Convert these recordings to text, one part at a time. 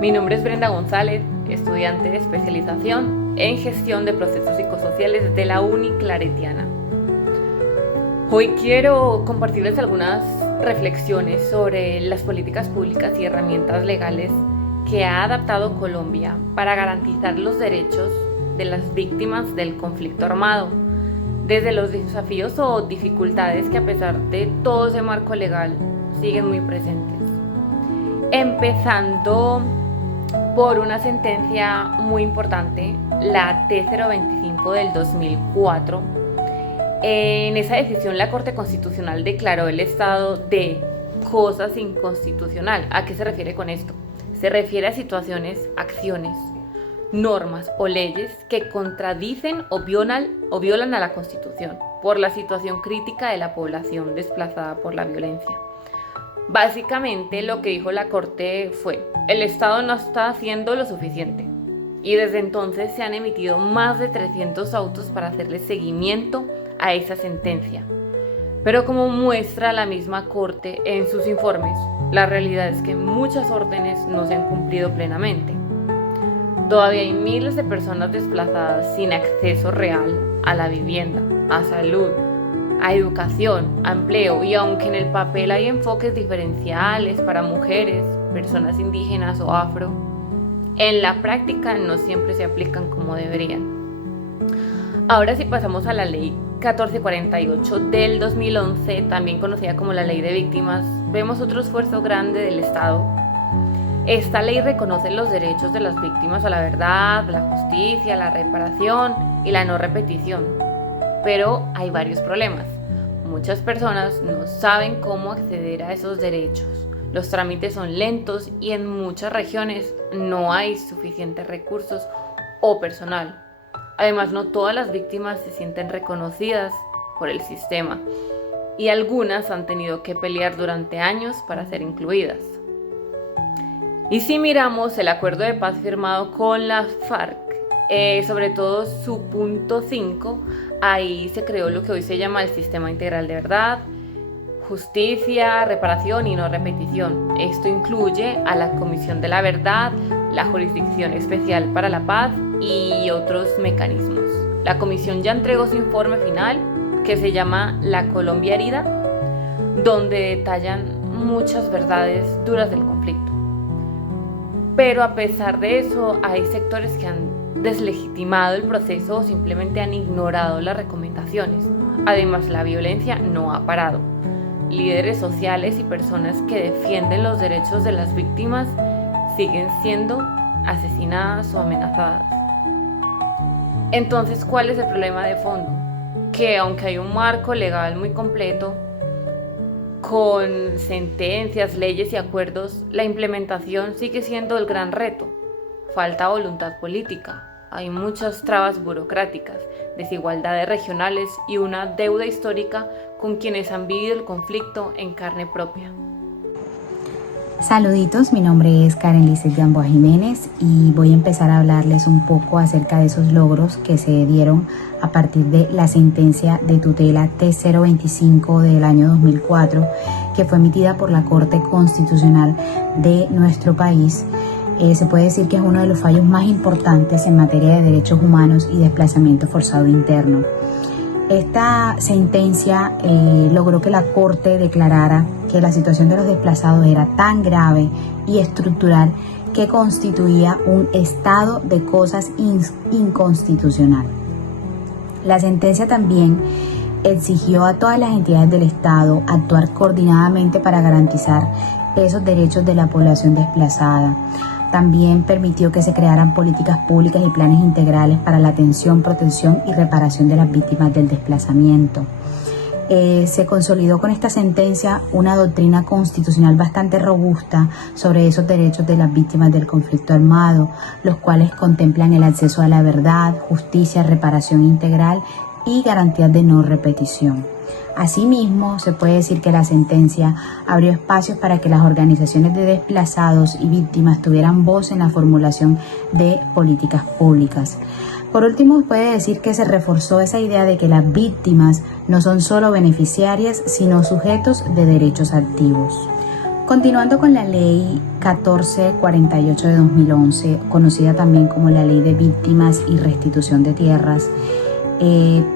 Mi nombre es Brenda González, estudiante de especialización en gestión de procesos psicosociales de la Uni Claretiana. Hoy quiero compartirles algunas reflexiones sobre las políticas públicas y herramientas legales que ha adaptado Colombia para garantizar los derechos de las víctimas del conflicto armado, desde los desafíos o dificultades que a pesar de todo ese marco legal siguen muy presentes. Empezando por una sentencia muy importante, la T-025 del 2004. En esa decisión la Corte Constitucional declaró el estado de cosas inconstitucional. ¿A qué se refiere con esto? Se refiere a situaciones, acciones, normas o leyes que contradicen o violan a la Constitución por la situación crítica de la población desplazada por la violencia. Básicamente lo que dijo la Corte fue: el Estado no está haciendo lo suficiente, y desde entonces se han emitido más de 300 autos para hacerle seguimiento a esa sentencia. Pero como muestra la misma Corte en sus informes, la realidad es que muchas órdenes no se han cumplido plenamente. Todavía hay miles de personas desplazadas sin acceso real a la vivienda, a salud, a educación, a empleo, y aunque en el papel hay enfoques diferenciales para mujeres, personas indígenas o afro, en la práctica no siempre se aplican como deberían. Ahora si pasamos a la ley 1448 del 2011, también conocida como la Ley de Víctimas, vemos otro esfuerzo grande del Estado. Esta ley reconoce los derechos de las víctimas a la verdad, la justicia, la reparación y la no repetición. Pero hay varios problemas. Muchas personas no saben cómo acceder a esos derechos. Los trámites son lentos y en muchas regiones no hay suficientes recursos o personal. Además, no todas las víctimas se sienten reconocidas por el sistema y algunas han tenido que pelear durante años para ser incluidas. Y si miramos el acuerdo de paz firmado con las FARC, sobre todo su punto 5, ahí se creó lo que hoy se llama el Sistema Integral de Verdad, Justicia, Reparación y No Repetición. Esto incluye a la Comisión de la Verdad, la Jurisdicción Especial para la Paz y otros mecanismos. La comisión ya entregó su informe final, que se llama La Colombia Herida, donde detallan muchas verdades duras del conflicto. Pero a pesar de eso, hay sectores que han deslegitimado el proceso o simplemente han ignorado las recomendaciones. Además, la violencia no ha parado. Líderes sociales y personas que defienden los derechos de las víctimas siguen siendo asesinadas o amenazadas. Entonces, ¿cuál es el problema de fondo? Que aunque hay un marco legal muy completo, con sentencias, leyes y acuerdos, la implementación sigue siendo el gran reto. Falta voluntad política, hay muchas trabas burocráticas, desigualdades regionales y una deuda histórica con quienes han vivido el conflicto en carne propia. Saluditos, mi nombre es Karen Lizeth Gamboa Jiménez y voy a empezar a hablarles un poco acerca de esos logros que se dieron a partir de la sentencia de tutela T-025 del año 2004, que fue emitida por la Corte Constitucional de nuestro país. Se puede decir que es uno de los fallos más importantes en materia de derechos humanos y desplazamiento forzado interno. Esta sentencia logró que la Corte declarara que la situación de los desplazados era tan grave y estructural que constituía un estado de cosas inconstitucional. La sentencia también exigió a todas las entidades del Estado actuar coordinadamente para garantizar esos derechos de la población desplazada. También permitió que se crearan políticas públicas y planes integrales para la atención, protección y reparación de las víctimas del desplazamiento. Se consolidó con esta sentencia una doctrina constitucional bastante robusta sobre esos derechos de las víctimas del conflicto armado, los cuales contemplan el acceso a la verdad, justicia, reparación integral y garantías de no repetición. Asimismo, se puede decir que la sentencia abrió espacios para que las organizaciones de desplazados y víctimas tuvieran voz en la formulación de políticas públicas. Por último, puede decir que se reforzó esa idea de que las víctimas no son solo beneficiarias, sino sujetos de derechos activos. Continuando con la Ley 1448 de 2011, conocida también como la Ley de Víctimas y Restitución de Tierras,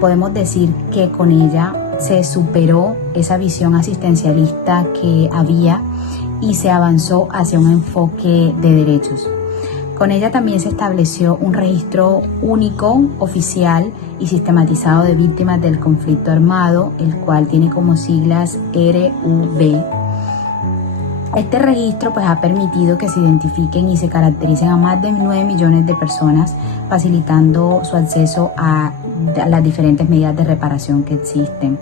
podemos decir que con ella se superó esa visión asistencialista que había y se avanzó hacia un enfoque de derechos. Con ella también se estableció un registro único, oficial y sistematizado de víctimas del conflicto armado, el cual tiene como siglas RUV. Este registro ha permitido que se identifiquen y se caractericen a más de 9 millones de personas, facilitando su acceso a las diferentes medidas de reparación que existen.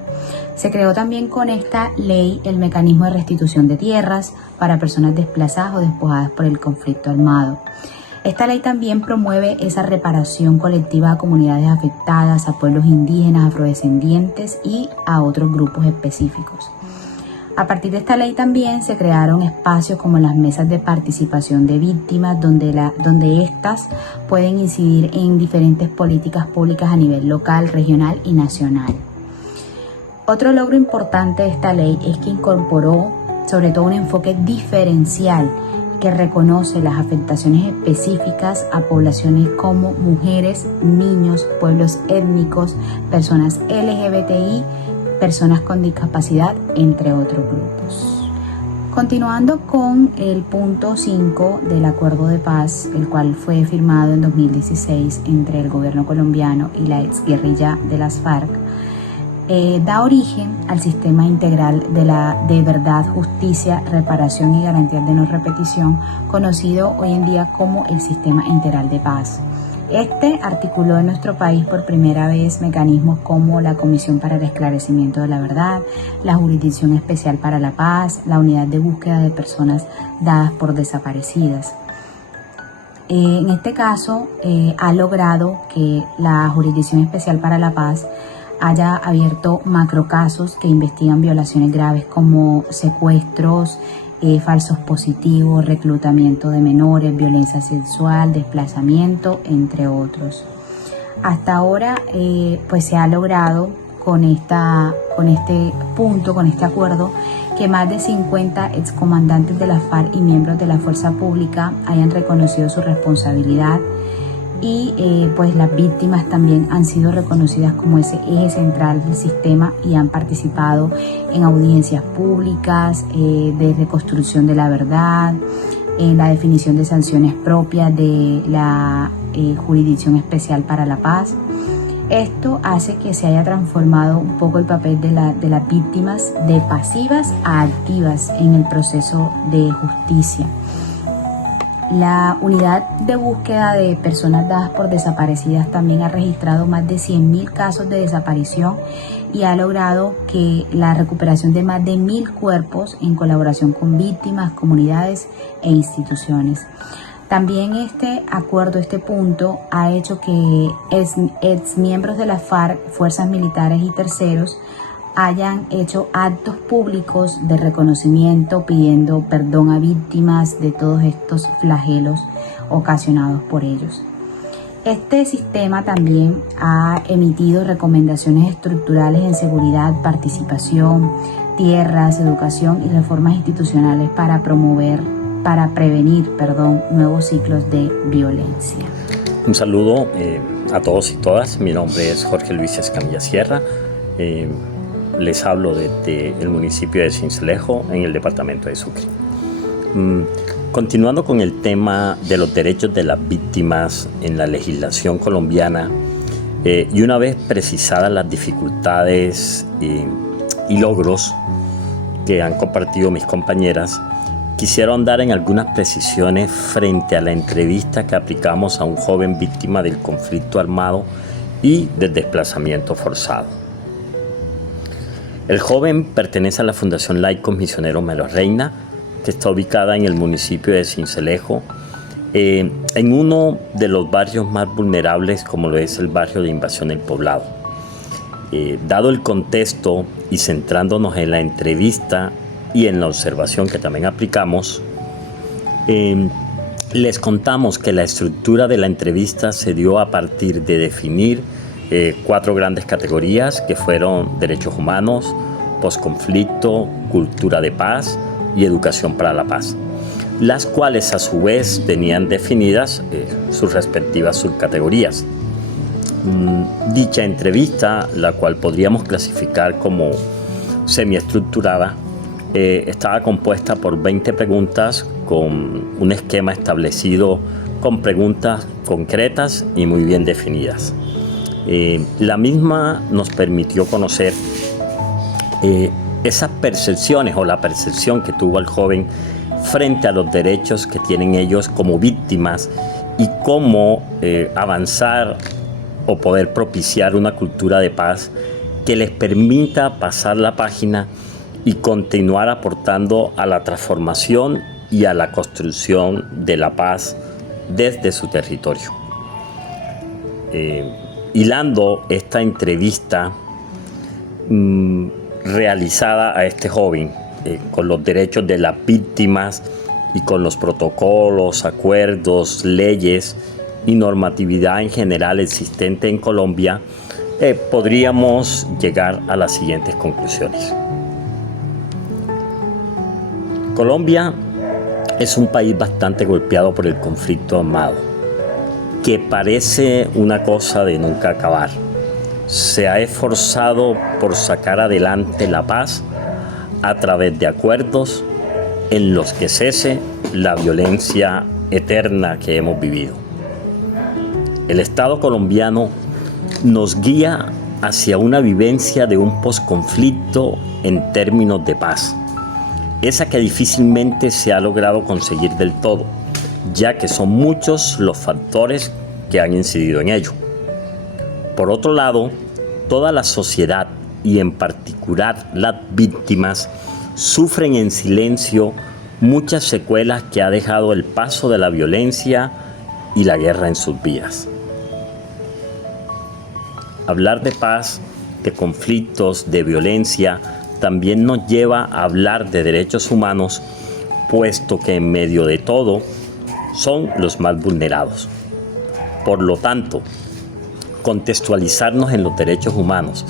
Se creó también con esta ley el mecanismo de restitución de tierras para personas desplazadas o despojadas por el conflicto armado. Esta ley también promueve esa reparación colectiva a comunidades afectadas, a pueblos indígenas, afrodescendientes y a otros grupos específicos. A partir de esta ley también se crearon espacios como las mesas de participación de víctimas, donde éstas pueden incidir en diferentes políticas públicas a nivel local, regional y nacional. Otro logro importante de esta ley es que incorporó sobre todo un enfoque diferencial que reconoce las afectaciones específicas a poblaciones como mujeres, niños, pueblos étnicos, personas LGBTI, personas con discapacidad, entre otros grupos. Continuando con el punto 5 del Acuerdo de Paz, el cual fue firmado en 2016 entre el gobierno colombiano y la exguerrilla de las FARC, da origen al sistema integral de verdad, justicia, reparación y garantías de no repetición, conocido hoy en día como el Sistema Integral de Paz. Este articuló en nuestro país por primera vez mecanismos como la Comisión para el Esclarecimiento de la Verdad, la Jurisdicción Especial para la Paz, la Unidad de Búsqueda de Personas dadas por desaparecidas. En este caso, ha logrado que la Jurisdicción Especial para la Paz haya abierto macrocasos que investigan violaciones graves como secuestros, falsos positivos, reclutamiento de menores, violencia sexual, desplazamiento, entre otros. Hasta ahora se ha logrado con este acuerdo, que más de 50 excomandantes de la FARC y miembros de la fuerza pública hayan reconocido su responsabilidad y las víctimas también han sido reconocidas como ese eje central del sistema y han participado en audiencias públicas de reconstrucción de la verdad, en la definición de sanciones propias de la Jurisdicción Especial para la Paz. Esto hace que se haya transformado un poco el papel de las víctimas de pasivas a activas en el proceso de justicia. La unidad de búsqueda de personas dadas por desaparecidas también ha registrado más de 100.000 casos de desaparición y ha logrado que la recuperación de más de 1.000 cuerpos en colaboración con víctimas, comunidades e instituciones. También este acuerdo, este punto, ha hecho que ex miembros de la FARC, fuerzas militares y terceros hayan hecho actos públicos de reconocimiento pidiendo perdón a víctimas de todos estos flagelos ocasionados por ellos. Este sistema también ha emitido recomendaciones estructurales en seguridad, participación, tierras, educación y reformas institucionales para prevenir nuevos ciclos de violencia. Un saludo a todos y todas. Mi nombre es Jorge Luis Escamilla Sierra. Les hablo desde el municipio de Sincelejo, en el departamento de Sucre. Continuando con el tema de los derechos de las víctimas en la legislación colombiana, y una vez precisadas las dificultades y logros que han compartido mis compañeras, quisiera ahondar en algunas precisiones frente a la entrevista que aplicamos a un joven víctima del conflicto armado y del desplazamiento forzado. El joven pertenece a la Fundación Laicos Misioneros Melo Reina, que está ubicada en el municipio de Sincelejo, en uno de los barrios más vulnerables, como lo es el barrio de Invasión El Poblado. Dado el contexto y centrándonos en la entrevista y en la observación que también aplicamos, les contamos que la estructura de la entrevista se dio a partir de definir 4 grandes categorías que fueron derechos humanos, posconflicto, cultura de paz, y Educación para la Paz, las cuales a su vez tenían definidas sus respectivas subcategorías. Dicha entrevista, la cual podríamos clasificar como semiestructurada, estaba compuesta por 20 preguntas con un esquema establecido con preguntas concretas y muy bien definidas. La misma nos permitió conocer esas percepciones o la percepción que tuvo el joven frente a los derechos que tienen ellos como víctimas y cómo avanzar o poder propiciar una cultura de paz que les permita pasar la página y continuar aportando a la transformación y a la construcción de la paz desde su territorio. Hilando esta entrevista realizada a este joven con los derechos de las víctimas y con los protocolos, acuerdos, leyes y normatividad en general existente en Colombia, podríamos llegar a las siguientes conclusiones. Colombia es un país bastante golpeado por el conflicto armado, que parece una cosa de nunca acabar. Se ha esforzado por sacar adelante la paz a través de acuerdos en los que cese la violencia eterna que hemos vivido. El Estado colombiano nos guía hacia una vivencia de un posconflicto en términos de paz, esa que difícilmente se ha logrado conseguir del todo, ya que son muchos los factores que han incidido en ello. Por otro lado, toda la sociedad y en particular las víctimas sufren en silencio muchas secuelas que ha dejado el paso de la violencia y la guerra en sus vidas. Hablar de paz, de conflictos, de violencia, también nos lleva a hablar de derechos humanos, puesto que en medio de todo son los más vulnerados. Por lo tanto, contextualizarnos en los derechos humanos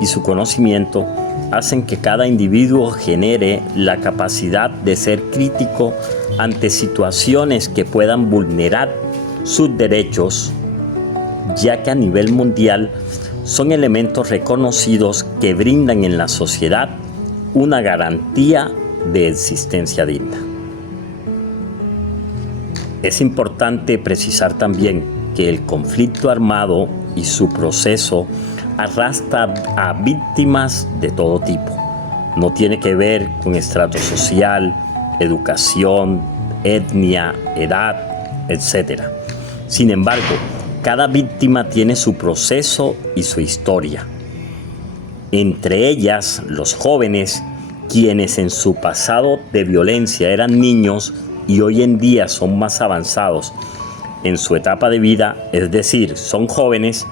y su conocimiento hacen que cada individuo genere la capacidad de ser crítico ante situaciones que puedan vulnerar sus derechos, ya que a nivel mundial son elementos reconocidos que brindan en la sociedad una garantía de existencia digna. Es importante precisar también que el conflicto armado y su proceso arrastra a víctimas de todo tipo. No tiene que ver con estrato social, educación, etnia, edad, etc. Sin embargo, cada víctima tiene su proceso y su historia. Entre ellas, los jóvenes, quienes en su pasado de violencia eran niños y hoy en día son más avanzados en su etapa de vida, es decir, son jóvenes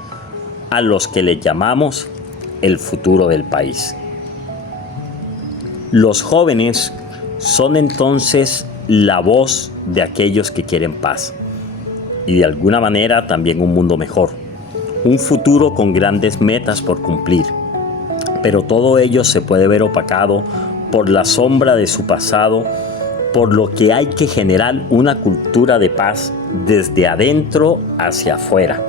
a los que les llamamos el futuro del país. Los jóvenes son entonces la voz de aquellos que quieren paz y de alguna manera también un mundo mejor, un futuro con grandes metas por cumplir, pero todo ello se puede ver opacado por la sombra de su pasado, por lo que hay que generar una cultura de paz desde adentro hacia afuera.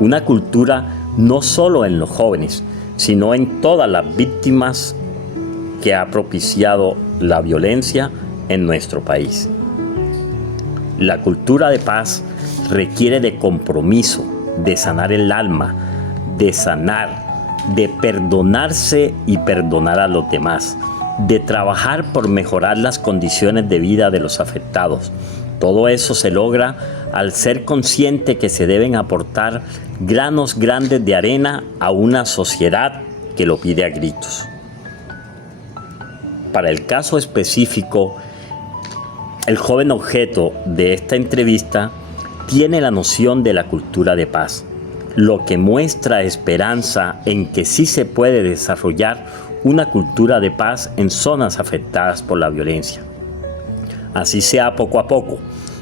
Una cultura no solo en los jóvenes, sino en todas las víctimas que ha propiciado la violencia en nuestro país. La cultura de paz requiere de compromiso, de sanar el alma, de sanar, de perdonarse y perdonar a los demás, de trabajar por mejorar las condiciones de vida de los afectados. Todo eso se logra al ser consciente que se deben aportar granos grandes de arena a una sociedad que lo pide a gritos. Para el caso específico, el joven objeto de esta entrevista tiene la noción de la cultura de paz, lo que muestra esperanza en que sí se puede desarrollar una cultura de paz en zonas afectadas por la violencia. Así sea poco a poco,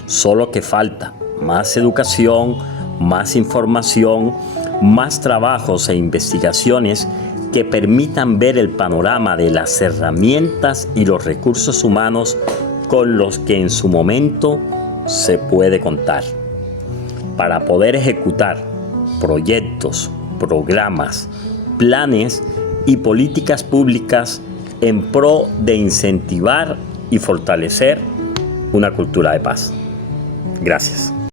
solo que falta más educación, más información, más trabajos e investigaciones que permitan ver el panorama de las herramientas y los recursos humanos con los que en su momento se puede contar, para poder ejecutar proyectos, programas, planes y políticas públicas en pro de incentivar y fortalecer una cultura de paz. Gracias.